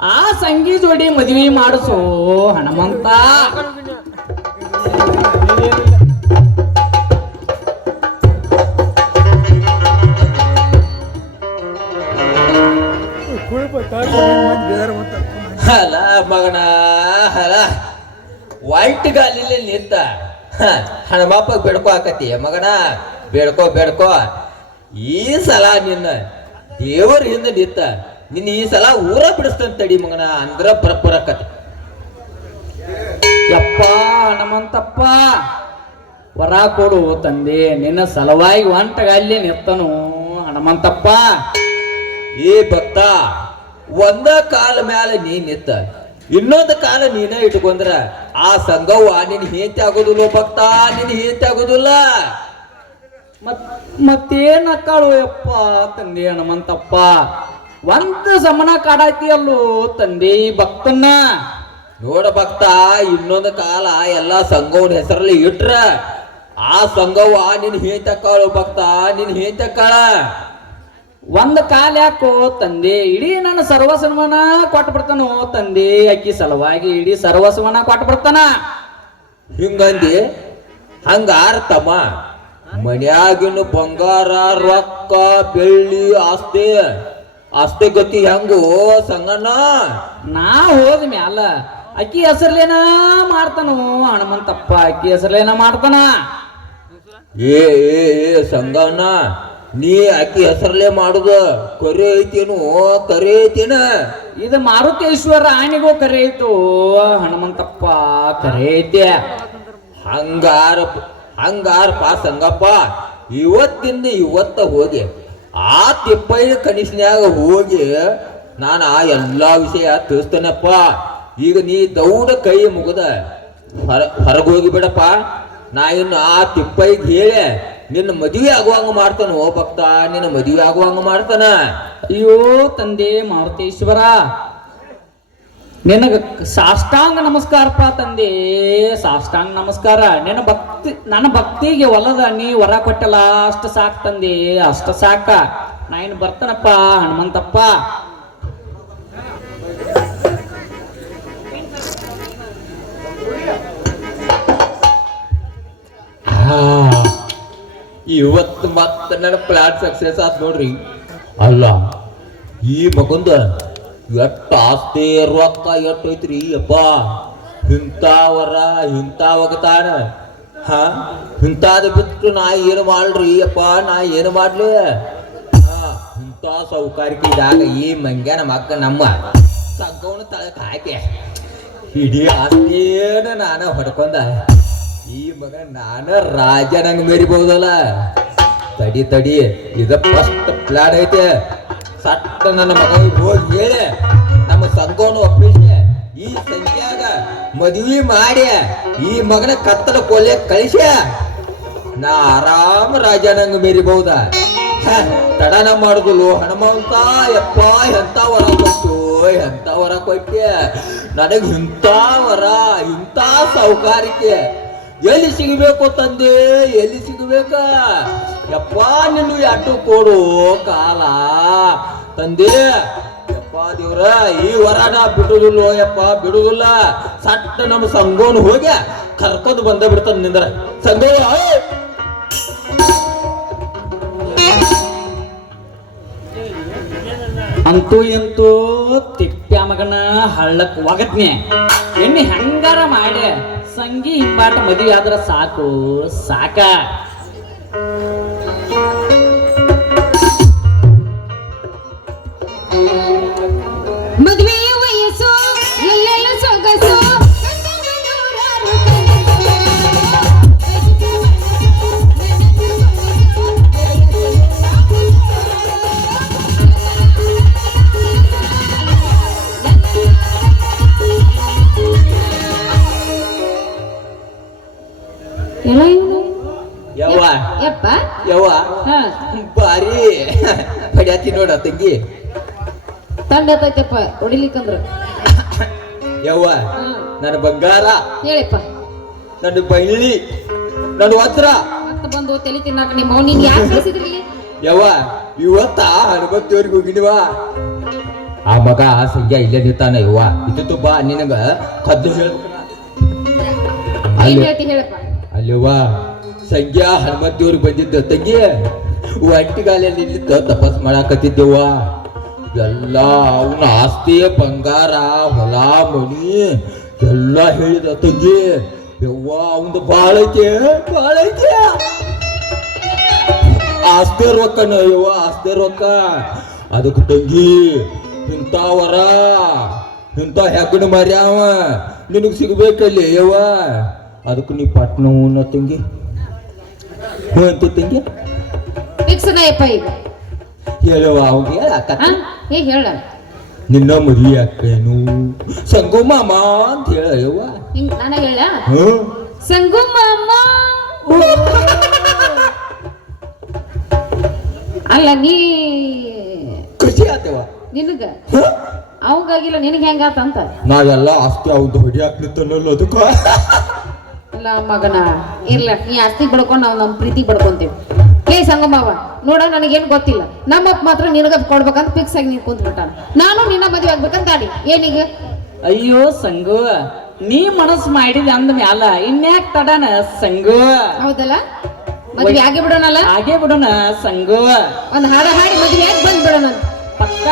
ಆ ಸಂಗಿ ಜೋಡಿ ಮದುವೆ ಮಾಡಿಸು ಹನುಮಂತ ಹಲ ಮಗಣ ಹಲ. ವೈಟ್ ಗಾಲಿಲಿ ನಿಂತ ಹ, ಹನುಮಪ್ಪ ಬೇಡ್ಕೋ ಆಕತಿ. ಮಗನ ಬೇಡ್ಕೋ ಬೇಡ್ಕೋ. ಈ ಸಲ ನಿನ್ನ ದೇವರ ಹಿಂದೆ ನಿಂತ ನಿನ್ನ ಈ ಸಲ ಊರ ಬಿಡಿಸ್ತಂತ ತಡಿ ಮಗನ ಅಂದ್ರ ಪರಪುರ ಕತೆ ಯಪ್ಪ ಹನುಮಂತಪ್ಪ ವರ ಕೊಡು ತಂದೆ ನಿನ್ನ ಸಲುವಾಗಿ ಒಂಟಗಲ್ಲಿ ನಿತ್ತನು ಹನುಮಂತಪ್ಪ. ಏ ಭಕ್ತ ಒಂದ ಕಾಲ ಮ್ಯಾಲ ನೀ ನಿತ್ತ ಇನ್ನೊಂದು ಕಾಲ ನೀನ ಇಟ್ಕೊಂಡ್ರ ಆ ಸಂಘವ್ವ ನಿನ್ ಹೇತಿ ಆಗೋದಿಲ್ಲ ಭಕ್ತ ನಿನ್ ಹೇತಿ ಆಗೋದಿಲ್ಲ. ಮತ್ ಮತ್ತೇನ್ ಯಪ್ಪ ತಂದೆ ಹನುಮಂತಪ್ಪ? ಒಂದ್ ಸಮನ ಕಾಡಾಯ್ತಿ ಅಲ್ಲೋ ತಂದೆ ಭಕ್ತನ್ನ? ನೋಡ ಭಕ್ತ, ಇನ್ನೊಂದು ಕಾಲ ಎಲ್ಲ ಸಂಘವನ ಹೆಸರಲ್ಲಿ ಇಟ್ರ, ಆ ಸಂಘವ್ವ ನಿನ್ ಹೇಳ್ತಕ್ಕಳು ಭಕ್ತ, ನಿನ್ ಹೇಳ್ತಕ್ಕಳ ಒಂದ್ ಕಾಲ ಯಾಕೋ ತಂದೆ, ಇಡೀ ನನ್ನ ಸರ್ವಸ್ವನ ಕೊಟ್ಟು ಬಿಡ್ತಾನೋ ತಂದೆ, ಅಕ್ಕಿ ಸಲುವಾಗಿ ಇಡೀ ಸರ್ವಸ್ವನ ಕೊಟ್ಟು ಬಿಡ್ತಾನ ಹಿಂಗಂದಿ ಹಂಗಾರ ತಮ್ಮ ಮನ್ಯಾಗಿನ ಬಂಗಾರ, ರೊಕ್ಕ, ಬೆಳ್ಳಿ, ಆಸ್ತಿ. ಆಸ್ತಿ ಗತಿ ಹೆಂಗು ಸಂಗಣ್ಣ? ನಾ ಹೋದ ಮ್ಯಾಲ. ಅಕ್ಕಿ ಹೆಸರ್ಲೇನ ಮಾಡ್ತಾನೋ ಹಣಮಂತಪ್ಪ ಅಕ್ಕಿ ಹೆಸರ್ಲೇನ ಮಾಡ್ತಾನ? ಏ ಏ ಏ ಸಂಗಣ್ಣ ನೀ ಅಕ್ಕಿ ಹೆಸರ್ಲೇ ಮಾಡುದ ಕರೆ ಐತೇನು ಕರೆ ಐತೇನ? ಇದು ಮಾರುತೇಶ್ವರ ಆಣಿಗೂ ಕರೆ ಐತು ಹನುಮಂತಪ್ಪ ಕರೆ ಐತೆ. ಹಂಗಾರ ಹಂಗಾರಪ್ಪ ಸಂಗಪ್ಪ ಇವತ್ತಿಂದ ಇವತ್ತ ಹೋಗಿ ಆ ತಿಪ್ಪಯ್ಯ ಕನಿಷ್ನ್ಯಾಗ ಹೋಗಿ ನಾನು ಆ ಎಲ್ಲ ವಿಷಯ ತಿಳಿಸ್ತೇನಪ್ಪ. ಈಗ ನೀ ದೌಡ ಕೈ ಮುಗದ ಹೊರ ಹೊರಗೆ ಹೋಗಿ ಬಿಡಪ್ಪ. ನಾ ಇನ್ನು ಆ ತಿಪ್ಪೈಗೆ ಹೇಳಿ, ನಿನ್ನ ಮದುವೆ ಆಗುವಂಗ ಮಾಡ್ತಾನ ಓ ಭಕ್ತ, ನಿನ್ನ ಮದುವೆ ಆಗುವಂಗ ಮಾಡ್ತಾನ. ಅಯ್ಯೋ ತಂದೆ ಮಾರುತೇಶ್ವರ ನಿನಗ ಸಾಷ್ಟಾಂಗ ನಮಸ್ಕಾರಪ್ಪ ತಂದೆ. ಸಾಷ್ಟಾಂಗ ನಮಸ್ಕಾರ. ನಿನ್ನ ಭಕ್ತಿ ನನ್ನ ಭಕ್ತಿಗೆ ಒಲದ ನೀ ವರ ಕೊಟ್ಟಲ್ಲ ಅಷ್ಟ ಸಾಕ್ ತಂದೆ ಅಷ್ಟ ಸಾಕ. ನಾ ಏನು ಬರ್ತನಪ್ಪ ಹನುಮಂತಪ್ಪ. ಇವತ್ತು ಮತ್ತೆ ನನ್ನ ಪ್ಲಾಟ್ ಸಕ್ಸಸ್ ಆತ್ ನೋಡ್ರಿ. ಅಲ್ಲ. ಈ ಮಗಂದ ಎಟ್ಟ ಆಸ್ತಿ ರೊಕ್ಕ ಎಟ್ಟೋಯ್ತ್ರಿ ಅಪ್ಪ. ಇಂಥವರ ಇಂಥವಾಗ ಒಗತಾನ ಹಾ? ಇಂಥದ ಬಿಟ್ಟು ನಾ ಏನು ಮಾಡ್ರಿ ಅಪ್ಪ? ನಾ ಏನು ಮಾಡ್ಲಿ? ಹಾ, ಇಂಥ ಸೌಕಾರಿಕೆದಾಗ ಈ ಮಂಗ್ಯಾನ ಮಕ್ಕ ನಮ್ಮ ಸಗ್ಗವನ ತಳಕ ಹಾಕಿ. ಇಡೀ ಆಸ್ತಿಯೇನ ನಾನ ಹೊಡ್ಕೊಂಡ. ಈ ಮಗ ನಾನ ರಾಜ ನಂಗೆ ಮೇರಿಬಹುದಲ್ಲ ತಡಿ ತಡಿ, ಇದ ಫಸ್ಟ್ ಪ್ಲಾನ್ ಐತೆ. ಸಟ್ಟ ನನ್ನ ಮಗ ಹೋಗಿ ಹೇಳಿ, ನಮ್ಮ ಸಂಘವನ್ನ ಒಪ್ಪಿಸಿ, ಈ ಸಂಖ್ಯಾಗ ಮದುವೆ ಮಾಡಿ, ಈ ಮಗನ ಕತ್ತಲ ಕೊಲೆ ಕಳಿಸ್ಯ ನಾ ಆರಾಮ ರಾಜ ನಂಗೆ ಮೆರಿಬಹುದ ತಡನ ಮಾಡುದಿಲ್ಲ ಹನುಮಂತ, ಯಪ್ಪ, ಎಂತ ವರ ಕೊಟ್ಟು, ಎಂತ ವರ ಕೊಟ್ಟೆ, ನನಗೆ ಇಂಥ ವರ ಇಂಥ ಸೌಕಾರಿಕೆ ಎಲ್ಲಿ ಸಿಗಬೇಕು ತಂದೆ? ಎಲ್ಲಿ ಸಿಗಬೇಕ? ಯಪ್ಪ, ನಿನ್ನ ಅಟ್ಟು ಕೊಡು ಕಾಲ. ತಂದೆ, ಯಪ್ಪ ದೇವ್ರ, ಈ ವರನ ಬಿಡುದಿಲ್ಲ ಯಪ್ಪ, ಬಿಡುದಿಲ್ಲ. ಸಟ್ಟ ನಮ್ಮ ಸಂಗೋನ್ ಹೋಗಿ ಕರ್ಕೊಂಡು ಬಂದ ಬಿಡ್ತಾನ ನಿಂದ್ರ. ಸಂಗೋ ಅಂತೂ ಎಂತೂ ತಿಪ್ಪ ಮಗನ ಹಳ್ಳಕ್ ಒಗತ್ನೆ ಎಣ್ಣೆ ಹೆಂಗಾರ ಮಾಡಿ ಸಂಗಿ ಹಿಂಬಾಟ ಮದುವೆ ಆದ್ರ ಸಾಕು ಸಾಕ. ನೋಡ ತಂಗಿ ತಂಡ ಐತೈತಪ್ಪ ಹೊಡಿಲಿಕ್ಕಂದ್ರ. ಯವ್ವ ನನ್ನ ಬಂಗಾರ. ಹೇಳಿಪ್ಪ. ನನ್ನ ಬೈಲಿ ನನ್ನ ವಸ್ತ್ರ. ಮತ್ತೆ ಬಂದು ತಲೆ ತಿನ್ನಾಕ ನಿಮ್ಮ ಅವ್ನು ನೀನ್ ಯಾಕೆ ಕಳಿಸಿದ್ರಿ ಯವ್ವ ಇವತ್ತ ಹನುಮಂತೇವ್ರಿಗೆ ಹೋಗಿನಿವ ಆ ಮಗ ಸಂಖ್ಯಾ ಇಲ್ಲೇ ನಿಂತಾನ ಯವ್ವ. ಇದು ಬಾ ನಿನಗ ಕದ್ದು ಹೇಳ. ಅಲ್ಲವ್ವ ಸಂಜೆ ಹೇಳ್ತಿ ಹೇಳಪ್ಪ? ಅಲ್ಲಿವ್ವ ಸಂಖ್ಯಾ ಹನುಮತ್ ಬಂದಿದ್ದ. ತಂಗಿ ಒಂಟಿಗಾಲಲ್ಲಿ ನಿಂತ ತಪಸ್ ಮಾಡಾಕತ್ತಿದ್ದೆವ್ವ. ಎಲ್ಲ ಅವನ ಆಸ್ತಿ ಬಂಗಾರ, ಹೊಲ, ಮನಿ ಎಲ್ಲ ಹೇಳಿದ ತಂಗಿ. ಯವ್ವ ಅವಂದು ಬಾಳ ಐತೆ ಬಾಳ ಐತೆ. ಆಸ್ತಿ ರೊಕ್ಕನ ಯವ್ವ, ಆಸ್ತಿ ರೊಕ್ಕ. ಅದಕ್ಕೆ ತಂಗಿ ಇಂಥವರ ಇಂಥ ಹೆಗ್ಗಣ ಮರ್ಯಾವ, ನಿನಗೆ ಸಿಗ್ಬೇಕಲ್ಲಿ ಯವ್ವ. ಅದಕ್ಕೆ ನೀ ಪಟ್ನವನ್ನ ತಂಗಿ. ಹ್ಞೂ ಅಂತ ತಂಗಿ. ಫಿಕ್ಸ್ ಈಗ? ಹೇಳುವ ಹೇ ಅಕ್ಕ ಹಾ? ಏ ಹೇಳ? ನಿನ್ನ ಮದುವೆ ಅಕ್ಕೇನು ಸಂಗು ಮಾಮ ಅಂತ ಹೇಳುವ ಹಿಂಗ್ ನಾನ ಹೇಳ? ಸಂಗು ಮಾಮ. ಅಲ್ಲ ನೀ ಖುಷಿ ಆತವ. ನಿನಗ? ಅವಂಗಾಗಿಲ್ಲ ನಿನಗೆ ಹೆಂಗಾತಂತ ನಾವೆಲ್ಲ ಆಸ್ತಿ ಅವ್ದು ಹೊಡಿಯಾಕ್ ನಿಂತನಲ್ಲ ಅದಕ್ಕ? ಅಲ್ಲ ಮಗನ ಇರ್ಲ ನೀ ಆಸ್ತಿ ಬಡ್ಕೊಂಡು ನಾವು ನಮ್ಮ ಪ್ರೀತಿ ಬಡ್ಕೊಂತೀವಿ ಏ ಸಂಗಮ್ಮವ ನೋಡ ನನಗೇನು ಗೊತ್ತಿಲ್ಲ. ನಮ್ಮಪ್ಪ ಮಾತ್ರ ನಿನಗ ಕೊಡ್ಬೇಕಂತ ಫಿಕ್ಸ್ ಆಗಿ ನೀನು ಕುಂತ್ಬಿಟ್ಟಾನ ನಾನು ನಿನ್ನ ಮದುವೆ ಆಗ್ಬೇಕಂತ ಆಡಿ ಏನೀಗ? ಅಯ್ಯೋ ಸಂಗು ನೀ ಮನಸ್ಸು ಮಾಡಿದ ಅಂದ ಮ್ಯಾಲ ಇನ್ಯಾಕ್ ತಡನ ಸಂಗು? ಹೌದಲ್ಲ? ಮದುವೆ ಆಗಿ ಬಿಡೋಣಲ್ಲ ಆಗೇ ಬಿಡೋಣ ಸಂಗು. ಒಂದ್ ಹಾಡ ಹಾಡಿ ಮದುವೆ ಯಾಕೆ ಬಂದ್ಬಿಡೋಣ ಪಕ್ಕ.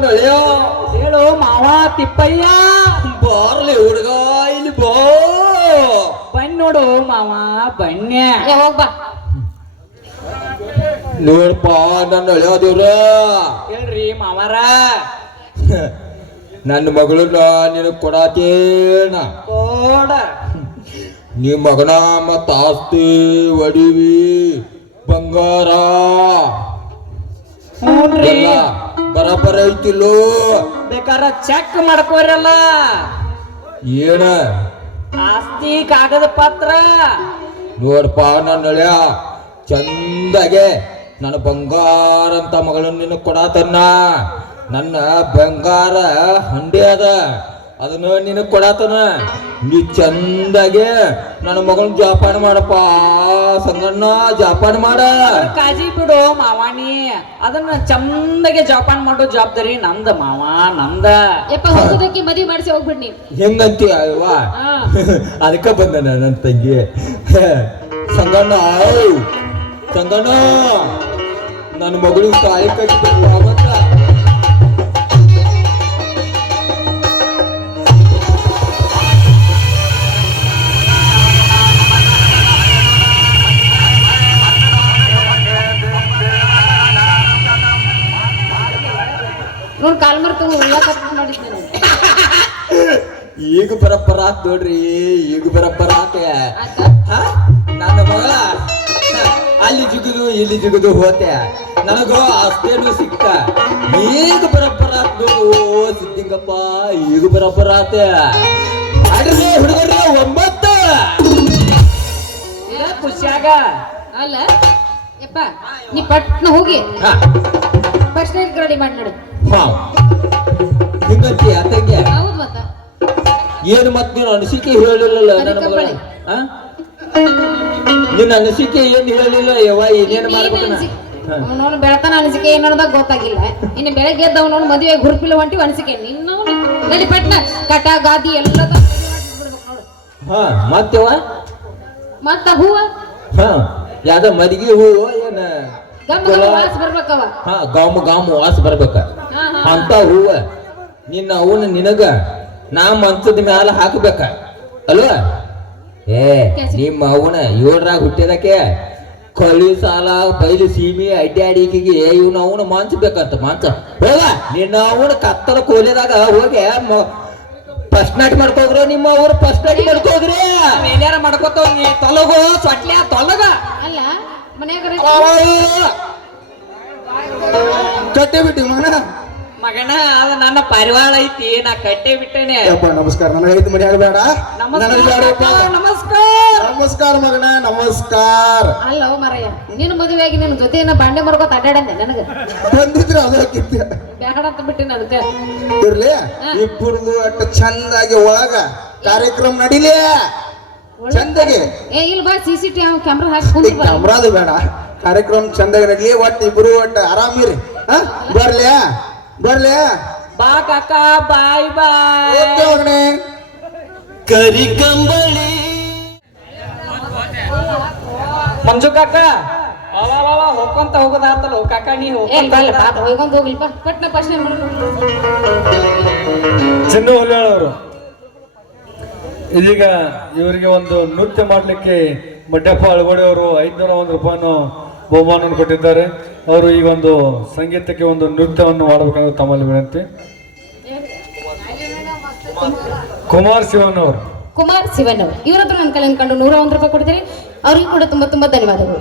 ಅಳಿಯ ಹೇಳು ಮಾವ ತಿಪ್ಪಯ್ಯ. ಬಾರ್ಲಿ ಹುಡುಗ ಇಲ್ಲಿ ಬಾ. ಬನ್ನಿ ನೋಡು ಮಾವ ಬನ್ನಿ. ಏ ಹೋಗ್ ಬಾ. ನೋಡಪ್ಪ ನನ್ನ ಅಳಿಯ ದೇವ್ರ. ಹೇಳ್ರಿ ಮಾವಾರ. ನನ್ನ ಮಗಳನ್ನ ನಿನಗ್ ಕೊಡಾತೇನ ಕೊಡ. ನಿಮ್ಮ ಮಗನ ಮತ್ತ ಆಸ್ತಿ ಒಡಿವಿ. ಬಂಗಾರ. ಹ್ಞೂ ಎಲ್ಲ ಬರಬರ ಐತಿಲ್ಲೋ. ಬೇಕಾರ ಚೆಕ್ ಮಾಡ್ಕೋರಲ್ಲ. ಏನ? ಆಸ್ತಿ ಕಾಗದ ಪತ್ರ. ನೋಡಪ್ಪ ನನ್ನ ಅಳಿಯ ಚಂದಾಗೆ ನನ್ನ ಬಂಗಾರ ಅಂತ ಮಗಳನ್ನ ನಿನ್ನ ಕೊಡಾತನ್ನ ನನ್ನ ಬಂಗಾರ ಹಂಡಿ ಅದ. ಅದನ್ನ ನಿನಗೆ ಕೊಡಾತನ. ನೀ ಚಂದಾಗೆ ನನ್ನ ಮಗನ್ ಜೋಪಾನ ಮಾಡಪ್ಪ. ಸಂಗಣ್ಣ ಜೋಪಾನ ಮಾಡ. ಕಾಜಿ ಬಿಡು ಮಾವಾಣಿ. ಅದನ್ನ ಚಂದಾಗೆ ಜೋಪಾನ ಮಾಡೋ ಜವಾಬ್ದಾರಿ ನಂದ ಮಾವ ನಂದ. ಯಪ್ಪ ಹೋಗೋದಕ್ಕೆ ಮದಿ ಮಾಡಿಸಿ ಹೋಗ್ಬಿಡ್ನಿ. ಹೆಂಗಂತೀಯ ಅಲ್ವಾ? ಅದಕ್ಕೆ ಬಂದ ನನ್ನ ತಂಗಿ. ಸಂಗಣ್ಣ ಚಂದಣ್ಣ ಸಂಗಣ್ಣ ನನ್ನ ಮಗಳಿಗೆ ತಾಳಿ ಕಟ್ಟಿ ಆತ್ ನೋಡ್ರಿ ಈಗ ಬರಬ್ಬರ ಆತ? ನನ್ನ ಮಗಳ? ಅಲ್ಲಿ ಜಿಗಿದು ಇಲ್ಲಿ ಜಿಗುದು ಹೋತೆ ನನಗೂ ಅಷ್ಟೇನು ಸಿಕ್ತ. ಈಗ ಬರಬ್ಬರ ಆತ್ ನೋಡು ಓ ಸಿದ್ದಿಂಗಪ್ಪ ಈಗ ಬರಬ್ಬರ ಆತ ಅಡ್ರಿ ಹುಡುಗರ ಒಂಬತ್ತು. ಖುಷಿಯಾಗ? ಅಲ್ಲ ಯಪ್ಪ ನೀ ಪಟ್ನ ಹೋಗಿ. ಹಾ. ಫಸ್ಟ್ ನೈಟ್ ರೆಡಿ ಮಾಡಿ ನೋಡು. ಹಾ. ಹಿಂಗಂತಿ ಅತ್ತಂಗೆ ಹೌದು ಮತ್ತ. ಏನು ಮತ್ತೆ ನೀನು ಅನಿಸಿಕೆ ಹೇಳಿಲ್ಲ ನನ್ನ ಮಗಳ? ಆ? ನಿನ್ನ ಅನಿಸಿಕೆ ಏನ್ ಹೇಳಿಲ್ಲ ಯವ್ವ ಏನೇನ್ ಮಾಡ್ಬೇಕನ. ಅವನವನು ಬೆಳತನ ಅನಿಸಿಕೆ ಏನನ್ನೋದಾಗ ಗೊತ್ತಾಗಿಲ್ಲ. ಇನ್ನು ಬೆಳಗ್ಗೆ ಎದ್ದ ಅವನವನು ಮದುವೆ ಗುರುಪಿಲ್ಲ ಹೊಂಟಿ ಅನಿಸಿಕೆ. ನಿನ್ನ ನಡಿ ಪಟ್ನ ಕಟ ಗಾದಿ ಎಲ್ಲ ನೋಡು. ಹಾ ಮತ್ತವ ಮತ್ತ ಹೂವ? ಹಾ ಯಾವ್ದ ಮದ್ಗಿ ಹೂವು ಏನ? ಗಮ್ಮ ಗಮ್ಮ ವಾಸ ಬರ್ಬೇಕವ. ಹಾ ಗಾಮ ಗಾಮ ವಾಸ ಬರ್ಬೇಕ. ಹಾ ಹಾ. ಅಂತ ಹೂವ. ನಿನ್ನ ಅವನ ನಿನಗ ನಾ ಮಂಚದ ಮ್ಯಾಲ ಹಾಕಬೇಕ. ಅಲ್ವಾ? ಏ ನಿಮ್ಮ ಅವನ ಏಳ್ರಾಗ ಹುಟ್ಟಿದಕ್ಕೆ ಕಳಿ ಸಾಲ ಬೈಲು ಸೀಮಿ ಅಡ್ಡಾಡಿಕೆಗೆ ಇವನ ಅವನು ಮಂಚಬೇಕಂತ ಮಂಚ. ಹೋಗ ನಿನ್ನ ಅವನ ಕತ್ತಲ ಕೋಲಿದಾಗ ಹೋಗಿ ಫಸ್ಟ್ ನೈಟ್ ಮಾಡ್ಕೋಗ್ರ ನಿಮ್ಮ ಅವ್ರು ಫಸ್ಟ್ ನೈಟ್ ಮಾಡ್ಕೋಗ್ರಿ. ಏನಾರ ಮಾಡ್ಕೋತ ತೊಲಗು ಸೊಟ್ಲೆ ತೊಲಗ? ಅಲ್ಲ ಮನೆಯಾಗ ಕಟ್ಟೆ ಬಿಟ್ಟಿ ಮಗನ ಮಗನ ಅದ ನನ್ನ ಪರಿವಾಳ ಐತಿ ನಾ ಕಟ್ಟೆ ಬಿಟ್ಟೇನೆ. ಯಪ್ಪ ನಮಸ್ಕಾರ. ನನಗೆ ಐದು ಮನೆ ಬೇಡ? ನನಗೆ ನಮಸ್ಕಾರ ನಮಸ್ಕಾರ. ನಮಸ್ಕಾರ ಮಗನ ನಮಸ್ಕಾರ. ಅಲ್ಲ ಮರಯ್ಯ ನೀನು ಮದುವೆಯಾಗಿ ನಿನ್ನ ಜೊತೆ ಏನೋ ಬಾಂಡೆ ಮಾಡ್ಕೋತ ಅಡ್ಡಾಡಂದೆ ನನಗೆ. ಬಂದಿದ್ರೆ ಅದು ಹಾಕಿದ್ದೆ ಬೇಡ ಅಂತ ಬಿಟ್ಟಿನ ಅದಕ್ಕೆ. ಇರ್ಲಿ ಇಬ್ಬರದು ಅಷ್ಟು ಚಂದಾಗಿ ಒಳಗ ಕಾರ್ಯಕ್ರಮ ನಡಿಲಿ. ಚಂದಾಗಿ. ಏ ಇಲ್ಲ ಬಾ ಸಿ ಸಿ ಟಿ ಕ್ಯಾಮ್ರಾ ಹಾಕಿ ಕ್ಯಾಮ್ರಾದು ಬೇಡ. ಕಾರ್ಯಕ್ರಮ ಚಂದಾಗಿ ನಡಿಲಿ ಒಟ್ಟು ಇಬ್ರು ಒಟ್ಟು ಆರಾಮಿರಿ. ಹಾ? ಬರ್ಲಿ ಬರ್ಲಿ? ಬಾ ಕಾಕ ಬಾಯ್ ಬಾಯ್. ಕರಿ ಕಂಬಳಿ. ಮಂಜು ಕಾಕ ಅವ ಹೋಗ್ಕೊಂತ ಹೋಗೋದಾತಲ್ಲ ಕಾಕ ನೀ ಹೋಯ್ಕೊಂಡ್ ಹೋಗ್ಲಿಪ್ಪ ಪಟ್ನ ಫಸ್ಟ್ ಚಿನ್ನು ಹುಲಿಯಾಳ್ ಅವರು ಇದೀಗ ಇವರಿಗೆ ಒಂದು ನೃತ್ಯ ಮಾಡಲಿಕ್ಕೆ ಮಡ್ಡಪ್ಪ ಅಳಗೋಡಿಯವರು ಐದ್ನೂರ ಒಂದು ರೂಪಾಯಿಯನ್ನು ಬಹುಮಾನವನ್ನು ಕೊಟ್ಟಿದ್ದಾರೆ. ಅವರು ಈ ಒಂದು ಸಂಗೀತಕ್ಕೆ ಒಂದು ನೃತ್ಯವನ್ನು ಮಾಡಬೇಕಂದ್ರೆ ತಮ್ಮಲ್ಲಿ ವಿನಂತಿ. ಕುಮಾರ್ ಶಿವನ್ ಅವರು. ಕುಮಾರ್ ಶಿವನ್ ಅವರು. ಇವರತ್ರ ನನ್ನ ಕಲೆ ಕಂಡು ನೂರ ಒಂದು ರೂಪಾಯಿ ಕೊಡ್ತೀರಿ ಅವ್ರಿಗೆ ಕೂಡ ತುಂಬಾ ತುಂಬಾ ಧನ್ಯವಾದಗಳು.